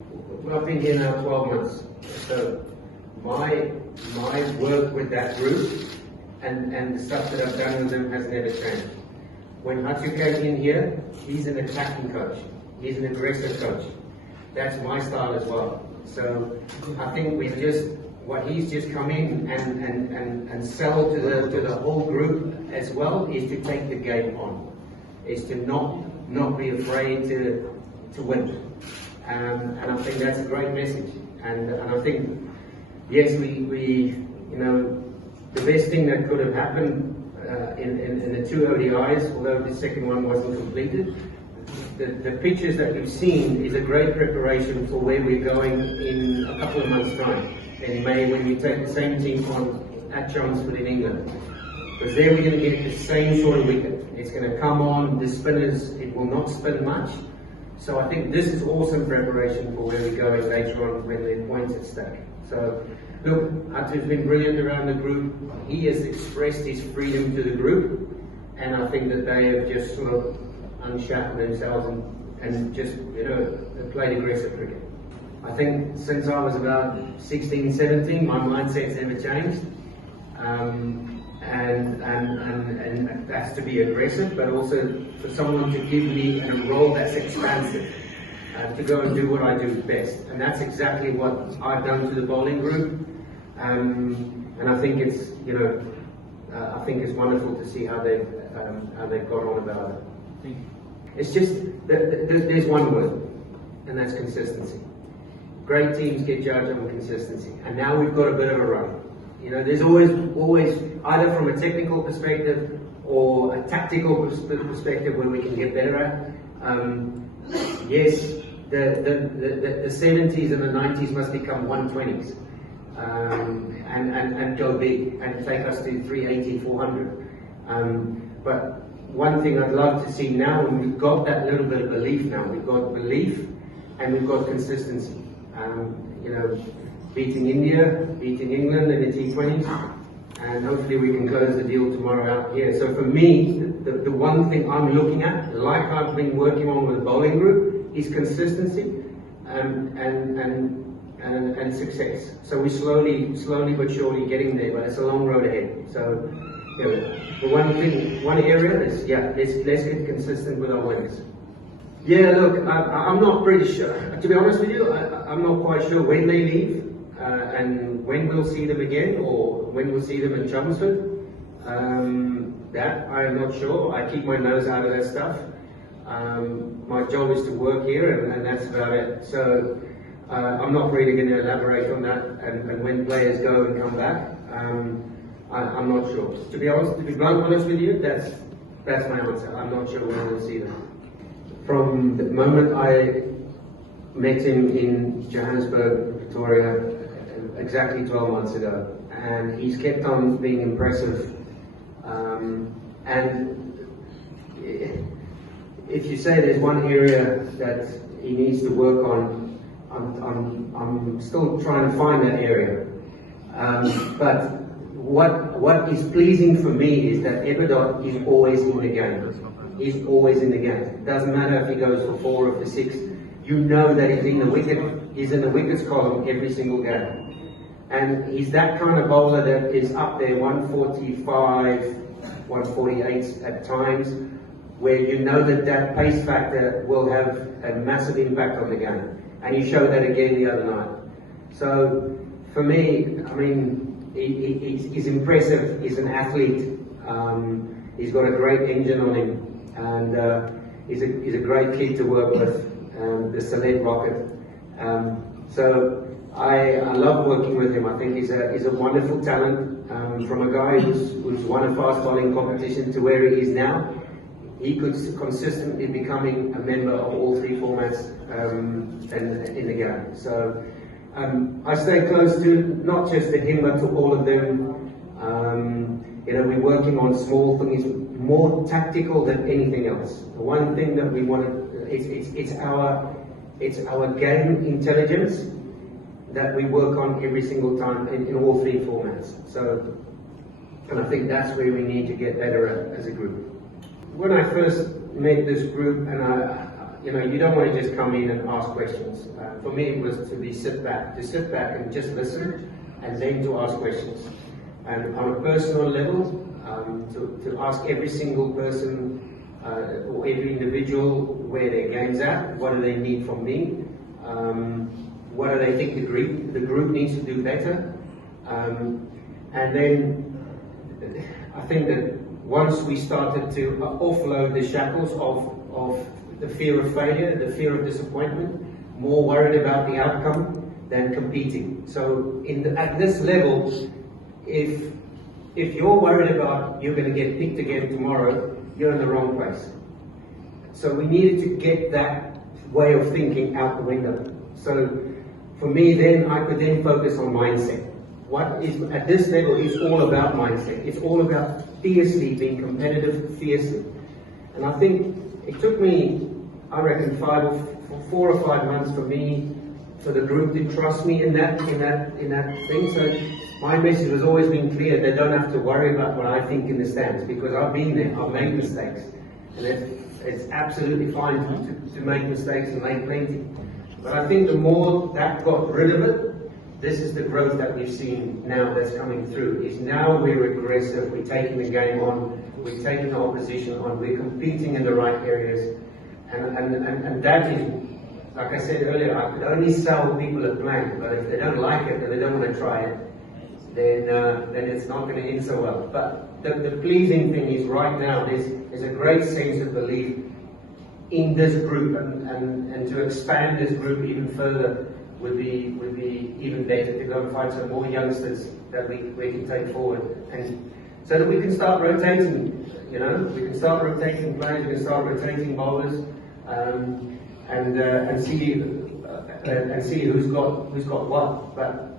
Well, I've been here now 12 months. So my work with that group and the stuff that I've done with them has never changed. When Hatu came in here, he's an attacking coach. He's an aggressive coach. That's my style as well. So I think he's just come in and sell to the whole group as well is to take the game on. Is to not be afraid to win. And I think that's a great message. And I think, yes, we the best thing that could have happened in the two ODIs, although the second one wasn't completed, the pictures that we've seen is a great preparation for where we're going in a couple of months' time, in May, when we take the same team on at Chelmsford in England. Because there we're going to get the same sort of wicket. It's going to come on, the spinners, it will not spin much. So I think this is awesome preparation for where we're going later on when the points are stacked. So look, Hatu's been brilliant around the group. He has expressed his freedom to the group, and I think that they have just sort of unshackled themselves and just played aggressive cricket. I think since I was about 16, 17, my mindset's never changed. And that's to be aggressive, but also for someone to give me a role that's expansive, to go and do what I do best. And that's exactly what I've done to the bowling group. And I think it's wonderful to see how they've got on about it. It's just there's one word, and that's consistency. Great teams get judged on consistency, and now we've got a bit of a run. There's always either from a technical perspective or a tactical perspective where we can get better at. Yes, the 70s and the 90s must become 120s and go big and take us to 380, 400. But one thing I'd love to see now, and we've got that little bit of belief now. We've got belief and we've got consistency. Beating India, beating England in the T20s, and hopefully we can close the deal tomorrow out here. So for me, the one thing I'm looking at, like I've been working on with the bowling group, is consistency and success. So we're slowly but surely getting there, but it's a long road ahead. So the one area is let's get consistent with our winners. Yeah, look, I'm not pretty sure. To be honest with you, I'm not quite sure when they leave. And when we'll see them again, or when we'll see them in Chelmsford, that I am not sure. I keep my nose out of that stuff. My job is to work here, and that's about it. So I'm not really going to elaborate on that. And when players go and come back, I'm not sure. To be honest with you, that's my answer. I'm not sure when we'll see them. From the moment I met him in Johannesburg, Victoria, exactly 12 months ago, and he's kept on being impressive. And if you say there's one area that he needs to work on, I'm still trying to find that area. But what is pleasing for me is that Eberdot is always in the game. He's always in the game. It doesn't matter if he goes for 4 or for 6. You know that he's in the wickets column every single game. And he's that kind of bowler that is up there 145, 148 at times, where you know that pace factor will have a massive impact on the game. And he showed that again the other night. So for me, I mean, he's impressive. He's an athlete. He's got a great engine on him, and he's a great kid to work with. The Salette rocket. So I love working with him. I think he's a wonderful talent. From a guy who's won a fast bowling competition to where he is now, he could consistently becoming a member of all 3 formats in the game. So I stay close to not just to him but to all of them. We're working on small things, more tactical than anything else. The one thing that we want to it's our game intelligence that we work on every single time in all 3 formats. So, and I think that's where we need to get better at as a group. When I first met this group, and you know, you don't want to just come in and ask questions. For me, it was to sit back and just listen, and then to ask questions. And on a personal level, to ask every single person or every individual where their game's at, what do they need from me, what do they think the group needs to do better, and then I think that once we started to offload the shackles of the fear of failure, the fear of disappointment, more worried about the outcome than competing. So at this level, if you're worried about you're going to get picked again tomorrow, you're in the wrong place. So we needed to get that way of thinking out the window. So for me then, I could then focus on mindset. What is, at this level, is all about mindset. It's all about fiercely being competitive, fiercely. And I think it took me, I reckon, 4 or 5 months for the group to trust me in that thing. So my message has always been clear. They don't have to worry about what I think in the stands, because I've been there, I've made mistakes. And it's absolutely fine to make mistakes and make plenty. But I think the more that got rid of it, this is the growth that we've seen now that's coming through. Is now we're aggressive, we're taking the game on, we're taking the opposition on, we're competing in the right areas. And that is, like I said earlier, I could only sell people a blank, but if they don't like it and they don't want to try it, then it's not going to end so well. But the pleasing thing is right now there's a great sense of belief in this group, and to expand this group even further would be even better, to go and find some more youngsters that we can take forward, and so that we can start rotating. You know, we can start rotating players, we can start rotating bowlers, and see who's got what. But